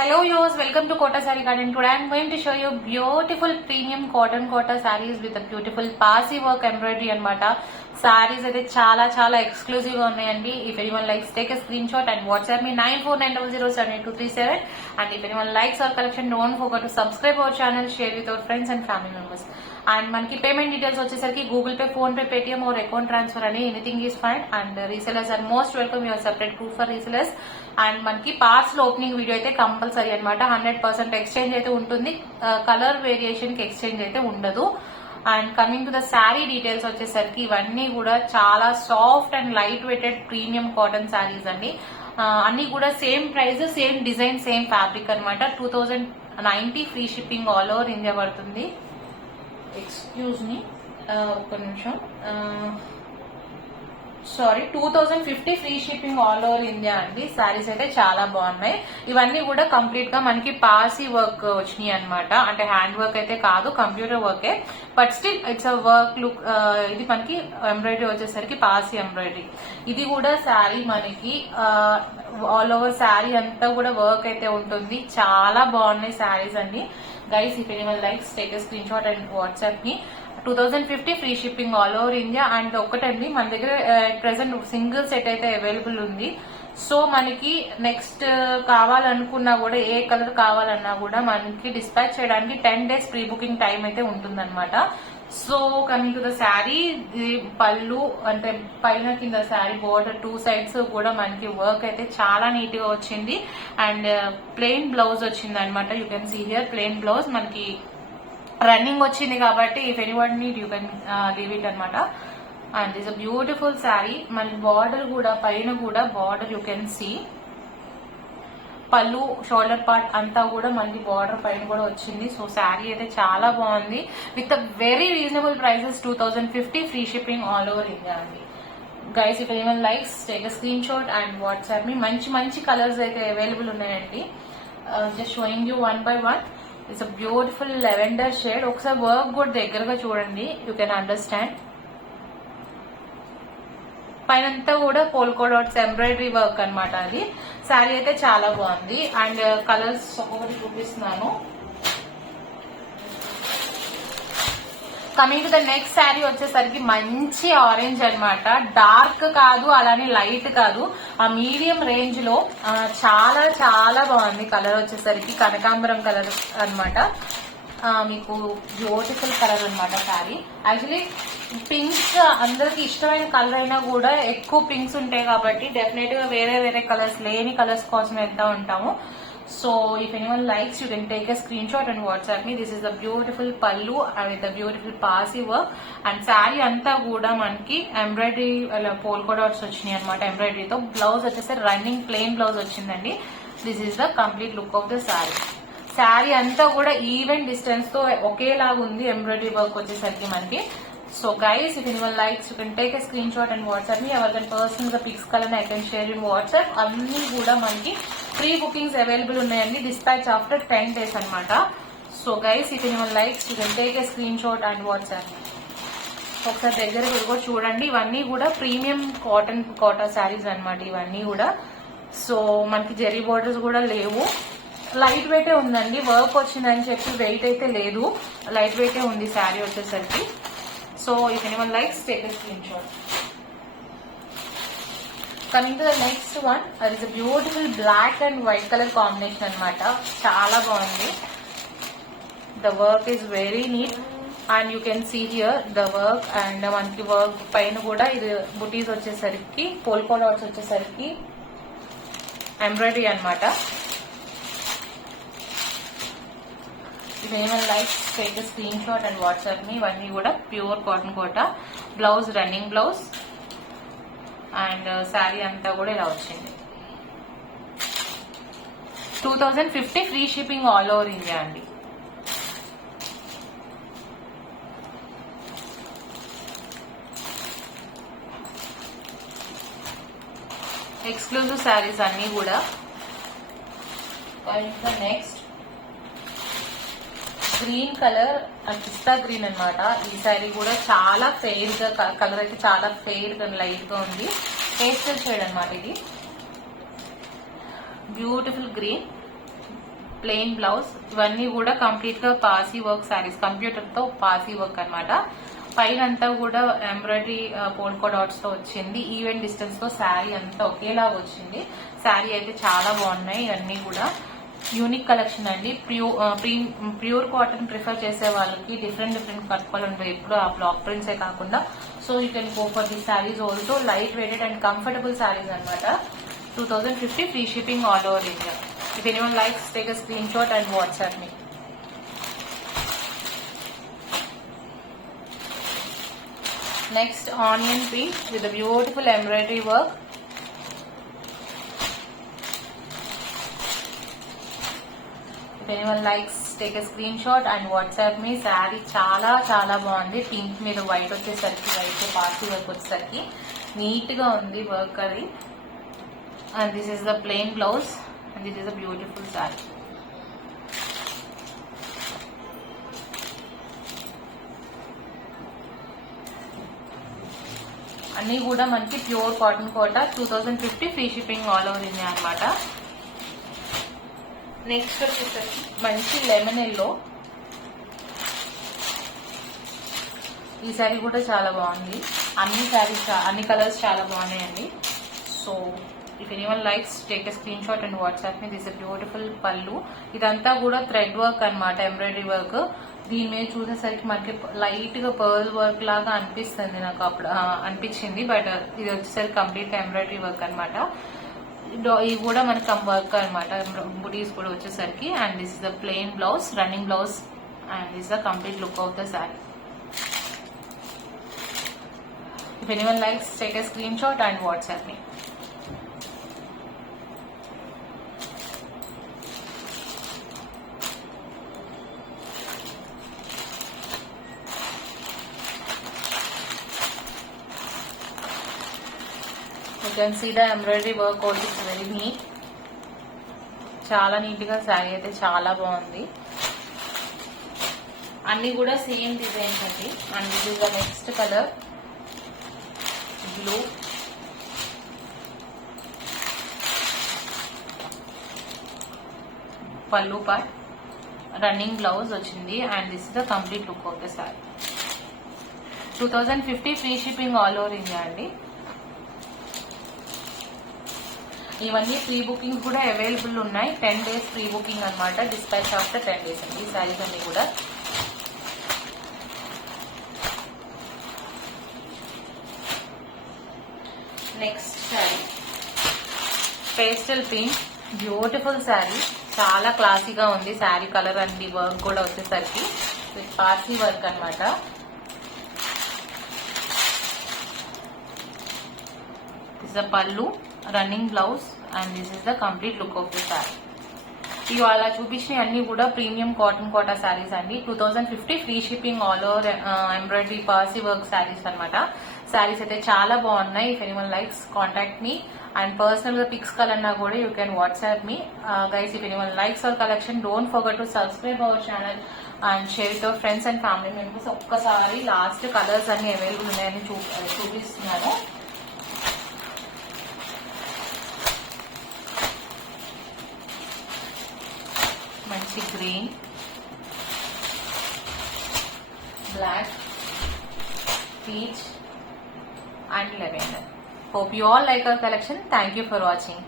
Hello viewers, welcome to Kota Saree Garden. Today I am going to show you beautiful premium cotton Kota sarees with a beautiful passy work embroidery anamata. Sarees అయితే చాలా ఎక్స్క్లూజివ్ గా ఉన్నాయండి. If anyone likes, take a screenshot and WhatsApp me 9490078237. And if anyone likes our collection, don't forget to subscribe our channel, share with our friends and family members. And మనకి payment details వచ్చేసరికి Google Pay, PhonePe, Paytm or account transfer అని anything is fine. And resellers are most welcome, your separate group for resellers. And మనకి parts opening video అయితే compulsory అనమాట. 100% ఎక్స్చేంజ్ అయితే ఉంటుంది, colour variation కి exchange అయితే ఉండదు. And coming to the sari details వచ్చేసరికి ఇవన్నీ కూడా చాలా soft and light weighted premium cotton saris అండి. అన్ని కూడా same price, same design, same fabric అనమాట. 2090 free shipping all over India పడుతుంది. ఎక్స్క్యూజ్ మీ, ఒక్క నిమిషం, sorry, 2050 free shipping all over India అండి. శారీస్ అయితే చాలా బాగున్నాయి. ఇవన్నీ కూడా కంప్లీట్ గా మనకి పాసీ వర్క్ వచ్చినాయి అనమాట. అంటే హ్యాండ్ వర్క్ అయితే కాదు, కంప్యూటర్ వర్కే, but still it's a work look. ఇది మనకి ఎంబ్రాయిడరీ వచ్చేసరికి పాసీ ఎంబ్రాయిడరీ. ఇది కూడా శారీ మనకి ఆల్ ఓవర్ శారీ అంతా కూడా వర్క్ అయితే ఉంటుంది. చాలా బాగున్నాయి శారీస్ అండి. Guys, if anyone likes, take a screen shot and WhatsApp me. 2050 free shipping all over India. And ఒకటండి, మన దగ్గర ప్రెసెంట్ సింగిల్ సెట్ అయితే అవైలబుల్ ఉంది. సో మనకి నెక్స్ట్ కావాలనుకున్నా కూడా, ఏ కలర్ కావాలన్నా కూడా మనకి డిస్పాచ్ చేయడానికి 10 days ప్రీ బుకింగ్ టైం అయితే ఉంటుందన్నమాట. So coming to the sari, పళ్ళు అంటే పైన కింద శారీ బోర్డర్ 2 sides కూడా మనకి వర్క్ అయితే చాలా నీట్ గా వచ్చింది. అండ్ ప్లెయిన్ బ్లౌజ్ వచ్చింది అనమాట. You can see here plain blouse మనకి రన్నింగ్ వచ్చింది కాబట్టి if anyone need you can leave it అనమాట. And is a beautiful sari. మన బార్డర్ కూడా, పైన కూడా బార్డర్ యూ కెన్ సీ. పళ్ళు, షోల్డర్ పార్ట్ అంతా కూడా మనకి బార్డర్ పైన కూడా వచ్చింది. సో శారీ అయితే చాలా బాగుంది with very reasonable prices. 2050 free shipping all over India అండి. Guys, if anyone likes, take a screen shot and WhatsApp me. మంచి కలర్స్ అయితే అవైలబుల్ ఉన్నాయండి. Just showing you one by one. It's a beautiful lavender shade. ఒకసారి work కూడా దగ్గరగా చూడండి, you can understand. పైనంతా కూడా పోల్కో డాట్స్ ఎంబ్రాయిడరీ వర్క్ అనమాట. అది శారీ అయితే చాలా బాగుంది. అండ్ కలర్స్ ఒకటి చూపిస్తున్నాను. Coming to the next sari వచ్చేసరికి మంచి ఆరెంజ్ అనమాట. డార్క్ కాదు, అలానే లైట్ కాదు, ఆ మీడియం రేంజ్ లో చాలా బాగుంది. కలర్ వచ్చేసరికి కనకాంబరం కలర్ అనమాట. మీకు బ్యూటిఫుల్ కలర్ అనమాట శారీ. యాక్చువల్లీ పింక్ అందరికి ఇష్టమైన కలర్ అయినా కూడా ఎక్కువ పింక్స్ ఉంటాయి కాబట్టి డెఫినెట్ గా వేరే కలర్స్, లేని కలర్స్ కోసం వెళ్తా ఉంటాము. So if anyone likes, you can take a screen shot and WhatsApp me. This is the beautiful pallu with the beautiful పాసీ వర్క్. అండ్ శారీ అంతా కూడా మనకి ఎంబ్రాయిడరీ పోల్కో డాట్స్ వచ్చినాయి అనమాట ఎంబ్రాయిడరీతో. బ్లౌజ్ వచ్చేసి రన్నింగ్ ప్లెయిన్ బ్లౌజ్ వచ్చిందండి. This is the complete look of the sari. Sari అంతా కూడా ఈవెన్ డిస్టెన్స్ తో ఒకేలాగా ఉంది ఎంబ్రాయిడరీ వర్క్ వచ్చేసరికి మనకి. So guys, if anyone likes, you can take a screen shot and WhatsApp me. ఎవరికైనా పర్సనల్ గా pics colour I can share in WhatsApp. అన్ని కూడా మనకి ప్రీ బుకింగ్స్ అవైలబుల్ ఉన్నాయండి. డిస్పాచ్ ఆఫ్టర్ 10 days అనమాట. So guys, if anyone likes, you can take a screen shot and WhatsApp. ఒకసారి దగ్గర కూడా చూడండి. ఇవన్నీ కూడా ప్రీమియం కాటన్ కోటా శారీస్ అనమాట ఇవన్నీ కూడా. సో మనకి జెరీ బోర్డర్స్ కూడా లేవు. లైట్ వెయిటే ఉందండి. వర్క్ వచ్చిందని చెప్పి వెయిట్ అయితే లేదు, లైట్ వెయిటే ఉంది శారీ వచ్చేసరికి. So if anyone likes, take a screen shot. Coming to the next one, అది is beautiful black and white colour combination అనమాట. చాలా బాగుంది. The work is very neat and you can see here the work. And మనకి work పైన కూడా ఇది బుటీస్ వచ్చేసరికి, పోల్కో డాట్స్ వచ్చేసరికి ఎంబ్రాయిడరీ అనమాట. If anyone likes, take a screen shot and WhatsApp me. ఇవన్నీ కూడా pure cotton Kota. Blouse running blouse. And sari అంతా కూడా ఇలా వచ్చింది. 2050 free shipping all over India అండి. ఎక్స్క్లూజివ్ శారీస్ అన్ని కూడా. నెక్స్ట్ గ్రీన్ కలర్, పిస్తా గ్రీన్ అనమాట. ఈ శారీ కూడా చాలా ఫెయిర్ గా, కలర్ అయితే చాలా ఫెయిర్ గా లైట్ గా ఉంది. పేస్టల్ షేడ్ అనమాట ఇది. Beautiful green. Plain blouse. ఇవన్నీ కూడా కంప్లీట్ గా పాసీ వర్క్ శారీస్, కంప్యూటర్ తో పాసీ వర్క్ అన్నమాట. పైన అంతా కూడా ఎంబ్రాయిడరీ పోల్కో డాట్స్ తో వచ్చింది. ఈవెన్ డిస్టెన్స్ తో శారీ అంతా ఒకేలా వచ్చింది. శారీ అయితే చాలా బాగున్నాయి. ఇవన్నీ కూడా యూనిక్ కలెక్షన్ అండి. ప్యూర్ కాటన్ ప్రిఫర్ చేసే వాళ్ళకి డిఫరెంట్ కట్టుకోవాలంటే ఎప్పుడు ఆ బ్లాక్ ప్రింట్సే కాకుండా, so you can go for the saris also. Light weighted and comfortable saris అనమాట. 2050 free shipping all over India. If anyone likes, take a screenshot and WhatsApp me. Next, onion pink with a beautiful embroidery work. If anyone likes, take a screenshot and WhatsApp me. Saree చాలా చాలా బాగుంది. పింక్ మీద వైట్ వచ్చేసరికి, white party work వచ్చేసరికి నీట్ గా ఉంది వర్క్ అది. And this is the plain blouse and this is a beautiful sorry. అన్ని కూడా మనకి ప్యూర్ కాటన్ కోట. 2050 free shipping all over India అనమాట. నెక్స్ట్ వచ్చేసరికి మంచి లెమన్ ఎల్లో. ఈ శారీ కూడా చాలా బాగుంది. అన్ని శారీస్, అన్ని కలర్స్ చాలా బాగున్నాయండి. So if anyone likes, take a screen shot and WhatsApp me. This beautiful పళ్ళు. ఇదంతా కూడా థ్రెడ్ వర్క్ అనమాట, ఎంబ్రాయిడరీ వర్క్. దీని మీద చూసేసరికి మనకి లైట్ గా పర్ల్ వర్క్ లాగా అనిపిస్తుంది, నాకు అప్పుడు అనిపించింది. బట్ ఇది వచ్చేసరికి కంప్లీట్ ఎంబ్రాయిడరీ వర్క్ అనమాట. ఇవి కూడా మనకి వర్క్ అనమాట, బుటీస్ కూడా వచ్చేసరికి. And this is the plain blouse, running blouse, and this the complete look of the sari. If anyone likes, take a screen shot and WhatsApp me. You can see the embroidery work also is very neat. చాలా నీట్ గా శారీ అయితే చాలా బాగుంది. అన్ని కూడా same designs అండి. And this is the next colour, blue. పళ్ళు part, running blouse వచ్చింది. And this is the complete look of the sari. 2050 free shipping all over India అండి. ఇవన్నీ ప్రీ బుకింగ్ కూడా అవైలబుల్ ఉన్నాయి. 10 days ప్రీ బుకింగ్ అనమాట. డిస్పాచ్ ఆఫ్టర్ 10 days అండి ఈ శారీస్ అన్ని కూడా. నెక్స్ట్ sari pastel pink, beautiful sari. చాలా క్లాసీగా ఉంది శారీ కలర్ అండ్ వర్క్ కూడా వచ్చేసరికి విత్ పార్టీ వర్క్ అనమాట. దిస్ ఇస్ ద పళ్ళు, running blouse, and this is the complete look of the sari. ఇవాళ చూపించిన అన్ని కూడా ప్రీమియం కాటన్ కోటా శారీస్ అండి. 2050 free shipping all over embroidery పాసీ వర్క్ శారీస్ అనమాట. శారీస్ అయితే చాలా బాగున్నాయి. If anyone likes, contact me. And personal గా పిక్స్ కావాలన్నా కూడా you can WhatsApp me. Guys, if anyone likes our collection, don't forget to subscribe our channel and share with our friends and family members. ఒక్కసారి last colours అన్ని available ఉన్నాయని చూపిస్తున్నాను. మంచి green, black, peach and lavender. Hope you all like our collection. Thank you for watching.